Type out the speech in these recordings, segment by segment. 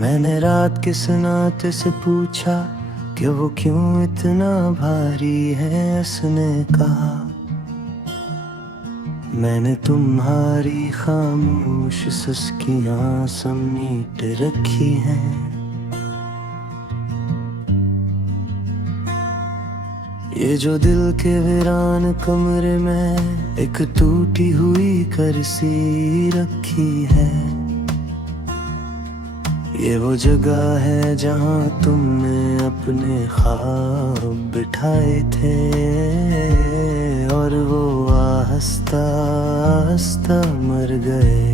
मैंने रात के सुनाते से पूछा कि वो क्यों इतना भारी है। उसने कहा मैंने तुम्हारी खामोश सुस्कियां समेट रखी हैं। ये जो दिल के वीरान कमरे में एक टूटी हुई कुर्सी रखी है, ये वो जगह है जहां तुमने अपने ख्वाब बिठाए थे और वो आहिस्ता आहिस्ता मर गए।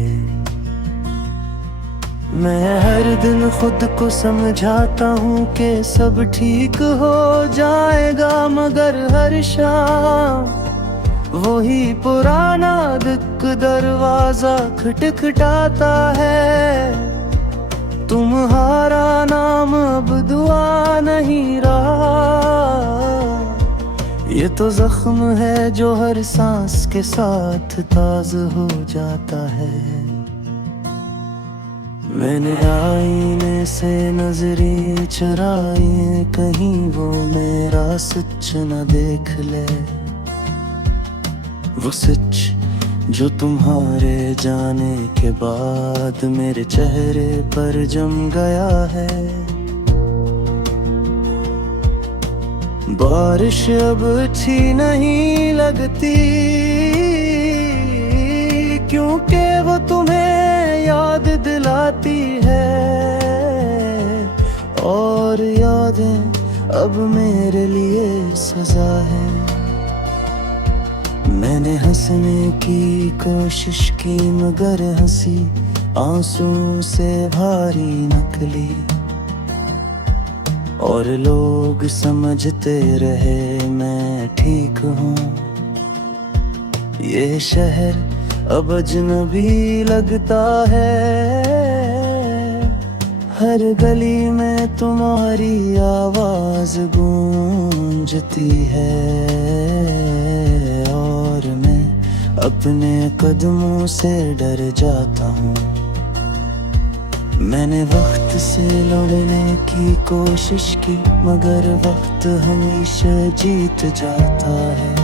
मैं हर दिन खुद को समझाता हूँ कि सब ठीक हो जाएगा, मगर हर शाम वही पुराना दिक दरवाजा खटखटाता है। तुम्हारा नाम अब दुआ नहीं रहा, ये तो जख्म है जो हर सांस के साथ ताज़ा हो जाता है। मैंने आईने से नजरें चुराई, कहीं वो मेरा सच न देख ले। वो सच जो तुम्हारे जाने के बाद मेरे चेहरे पर जम गया है। बारिश अब अच्छी नहीं लगती, क्योंकि वो तुम्हें याद दिलाती है और यादें अब मेरे लिए सजा है। मैंने हंसने की कोशिश की, मगर हंसी आंसू से भारी निकली और लोग समझते रहे मैं ठीक हूँ। ये शहर अब अजनबी लगता है, हर गली में तुम्हारी आवाज गूंजती है और मैं अपने कदमों से डर जाता हूँ। मैंने वक्त से लड़ने की कोशिश की, मगर वक्त हमेशा जीत जाता है।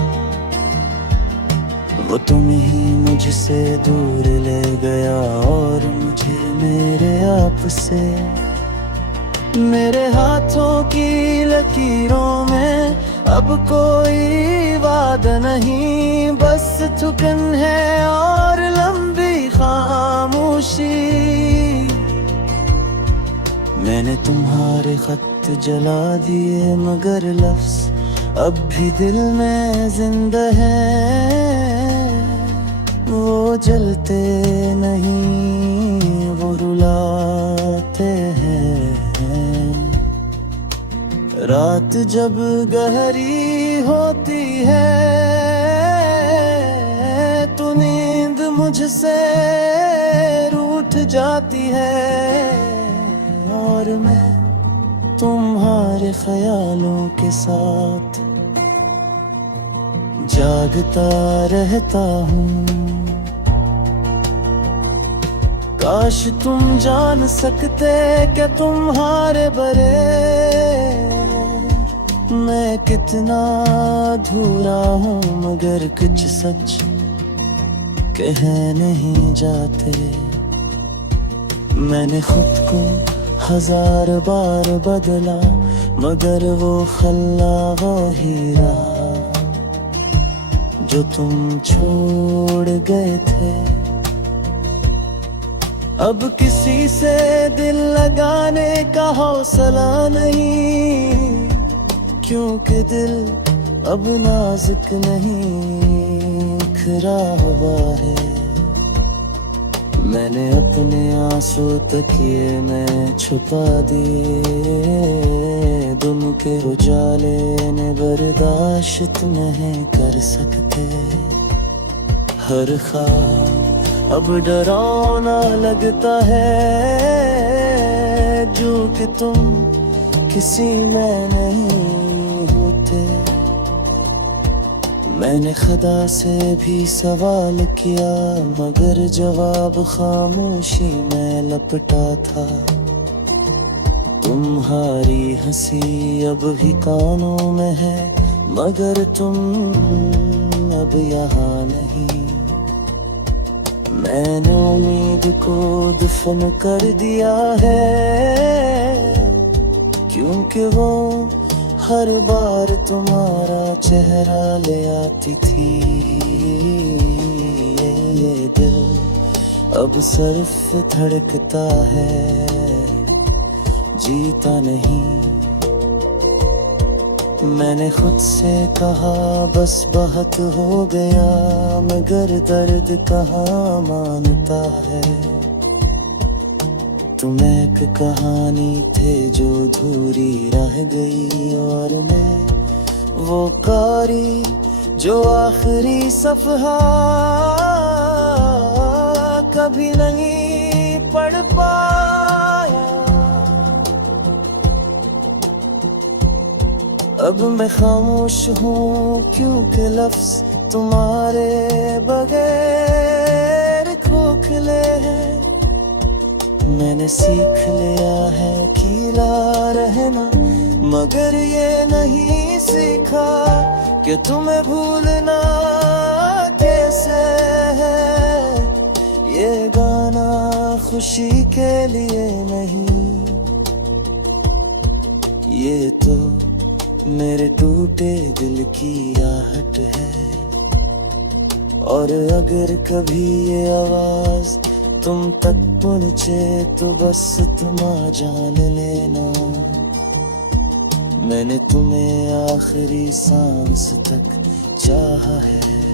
वो तुम ही मुझसे दूर ले गया और मुझे मेरे आप से। मेरे हाथों की लकीरों में अब कोई वादा नहीं, बस थुकन है और लंबी खामोशी। मैंने तुम्हारे खत जला दिए, मगर लफ्ज अब भी दिल में जिंदा है। वो जलते नहीं, वो रुलाते हैं। रात जब गहरी होती है तो नींद मुझसे रूठ जाती है और मैं तुम्हारे ख्यालों के साथ जागता रहता हूँ। काश तुम जान सकते कि तुम्हारे बरे मैं कितना अधूरा हूँ, मगर कुछ सच कह नहीं जाते। मैंने खुद को 1000 बार बदला, मगर वो खल्ला वो ही रहा जो तुम छोड़ गए थे। अब किसी से दिल लगाने का हौसला नहीं, क्योंकि दिल अब नाजुक नहीं खरा हुआ है। मैंने अपने आंसू तकिए में छुपा दिए, दुम के उजाले ने बर्दाश्त नहीं कर सकते। हर ख्वाब अब डरावना लगता है, जो कि तुम किसी में नहीं होते। मैंने खुदा से भी सवाल किया, मगर जवाब खामोशी में लपटा था। तुम्हारी हंसी अब भी कानों में है, मगर तुम अब यहाँ नहीं। मैंने उम्मीद को दफन कर दिया है, क्योंकि वो हर बार तुम्हारा चेहरा ले आती थी। ये दिल अब सिर्फ धड़कता है, जीता नहीं। मैंने खुद से कहा बस बहुत हो गया, मगर दर्द कहाँ मानता है। तुम एक कहानी थे जो अधूरी रह गई, और मैं वो कारी जो आखिरी सफहा कभी नहीं पढ़ पाया। अब मैं खामोश हूँ क्योंकि लफ्ज तुम्हारे बगैर खोखले हैं। मैंने सीख लिया है कीला रहना, मगर ये नहीं सीखा कि तुम्हें भूलना कैसे है। ये गाना खुशी के लिए नहीं, ये तो मेरे टूटे दिल की आहट है। और अगर कभी ये आवाज तुम तक पहुंचे तो बस तुम जान लेना, मैंने तुम्हें आखिरी सांस तक चाहा है।